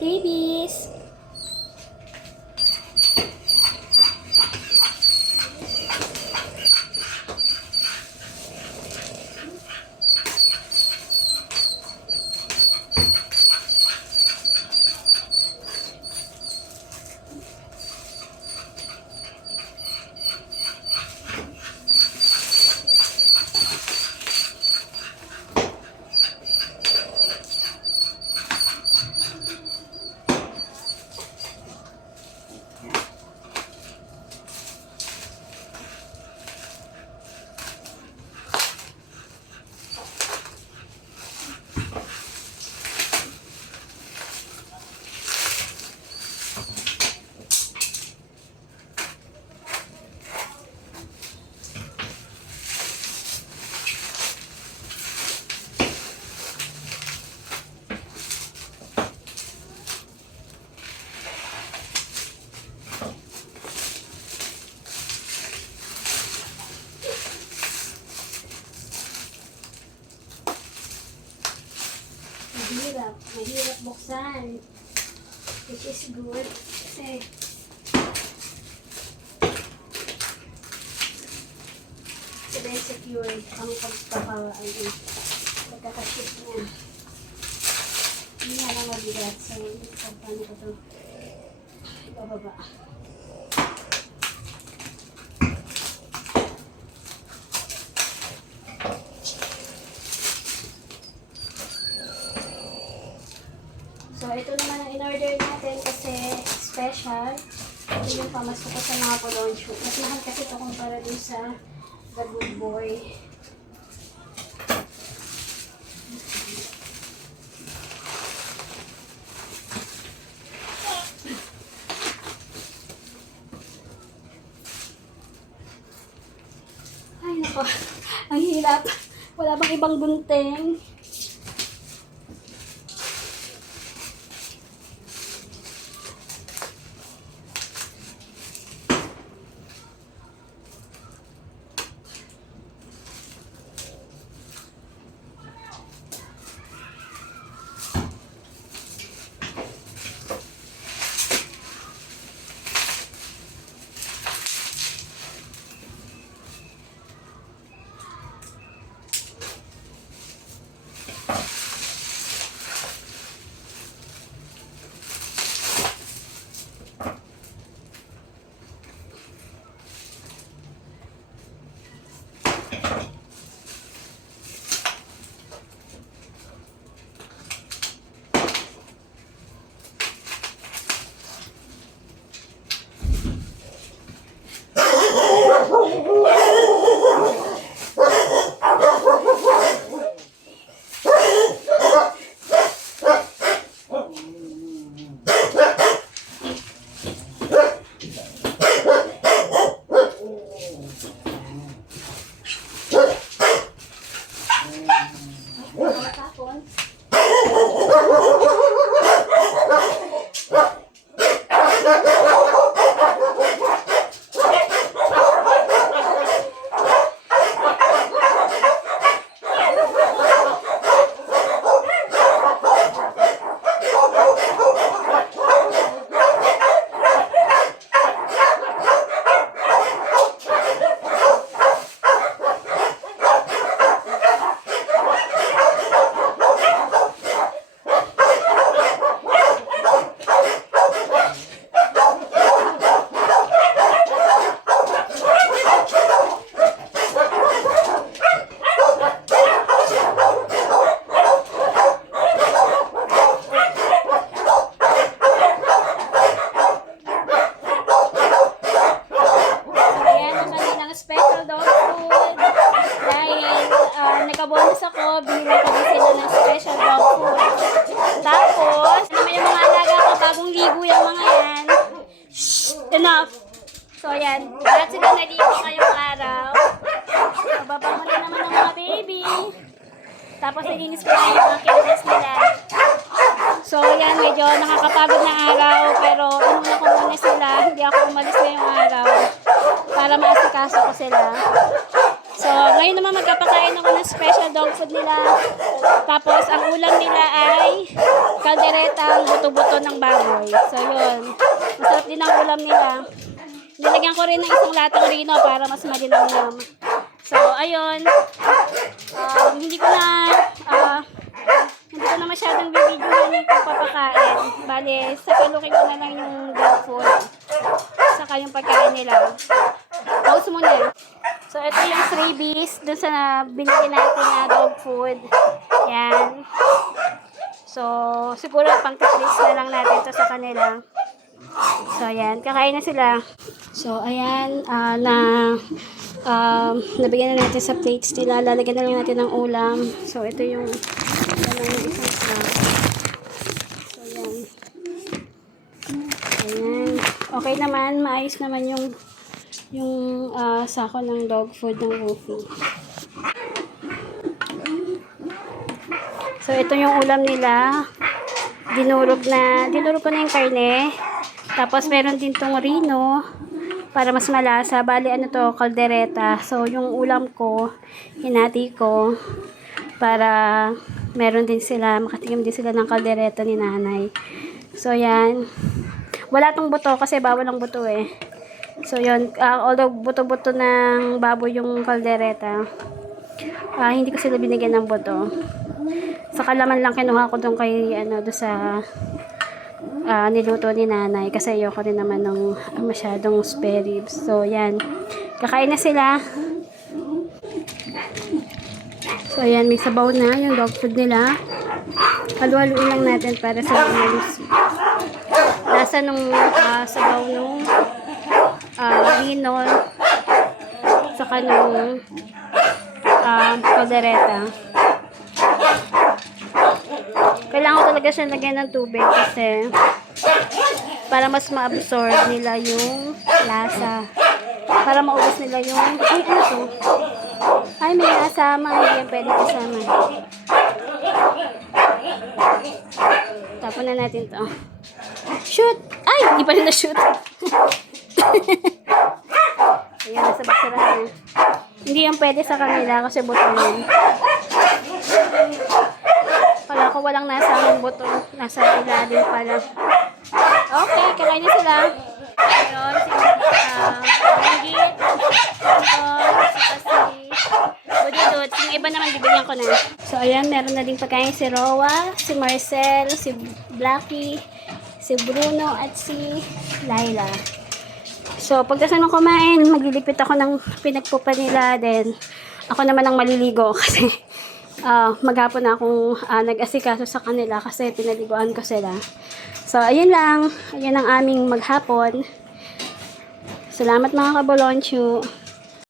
guys, Mahirap. Buksan. Which is good. Kasi sila secured ang pagkaka, ano, pagkakaship niya. Hindi nga lang mabigat. So, paano ko ito ibababa. So, ito naman ang in-order natin kasi special. Ito yung pamasko ko sa mga launch Mas mahal kasi ito kumpara dun sa The Good Boy. Ay, nako. Ang hirap. Wala bang ibang gunting? So, ayan. Lahat sila naligo ngayong araw. Mababango na naman ng mga baby. Tapos, nilinis ko na yung mga nila. So, yan, medyo nakakapagod na araw, pero inuna ko muna sila. Hindi ako umalis ngayong araw para maasikaso ko sila. So, ngayon naman magkapakain ako ng special dog food nila. Tapos, ang ulam nila ay kaldereta ang buto-buto ng baboy. So, yun. Masarap din ang ulam nila. Nilagyan ko rin ng isang latang rino para mas malinamnam. So, ayun. Um, hindi ko na, ah, hindi ko na masyadong bibidyoan yung pagpapakain. Bale, sa palukin ko na lang yung dog food. Saka yung pagkain nila. Pause mo na. So, ito yung freebies dun sa binili natin na dog food. Yan. So, siguro pang trace na lang natin to sa kanila. So, ayan. Kakain na sila. So, ayan. ah, na um, nabigyan na natin sa plates nila. Lalagyan na lang natin ng ulam. So, ito yung ano, yung isang snack. So, ayan. Ayan. Okay naman. Maayos naman yung yung ah, sako ng dog food ng Rufi. So, ito yung ulam nila. Dinurog na, dinurog ko na yung karne. Tapos, meron din tong rino para mas malasa. Bali, ano to, kaldereta. So, yung ulam ko, hinati ko para meron din sila, makatikim din sila ng kaldereta ni nanay. So, yan. Wala tong buto kasi bawal ang buto eh. So, yun. ah, although buto-buto ng baboy yung kaldereta, ah, hindi ko sila binigyan ng buto. Sa kalaman lang kinuha ko doon kay, ano, doon sa ah, niluto ni nanay. Kasi ayoko rin naman ng masyadong spare ribs. So, yan. Kakain na sila. So, ayan. May sabaw na yung dog food nila. Halu-haluin lang natin para sa umalis. Lasa nung ah, sabaw nung uh, linol saka nung uh, kaldereta. Kailangan talaga siya lagyan ng tubig kasi para mas ma-absorb nila yung lasa. Para maubos nila yung... Ay, ano to? Ay, may kasama. Hindi yan pwede kasama. Tapon na natin to. Shoot! Ay! Hindi pa rin na-shoot. Ayan, nasa basurahan na. Hindi yan pwede sa kanila kasi buto yun. Ko walang nasa ang buto. Nasa ilalim pala. Okay, kakain na sila. Ayun, si uh, si Budidot. Yung iba naman bibigyan ko na. So, ayan, meron na din pagkain si Roa, si Marcel, si Blackie, si Bruno, at si Laila. So, pagdasan ng kumain, maglilipit ako ng pinagpupa nila. Then, ako naman ang maliligo kasi ah maghapon na akong ah, nag-asikaso sa kanila kasi pinaliguan ko sila. So, ayun lang. Ayun ang aming maghapon. Salamat mga kabolonchu.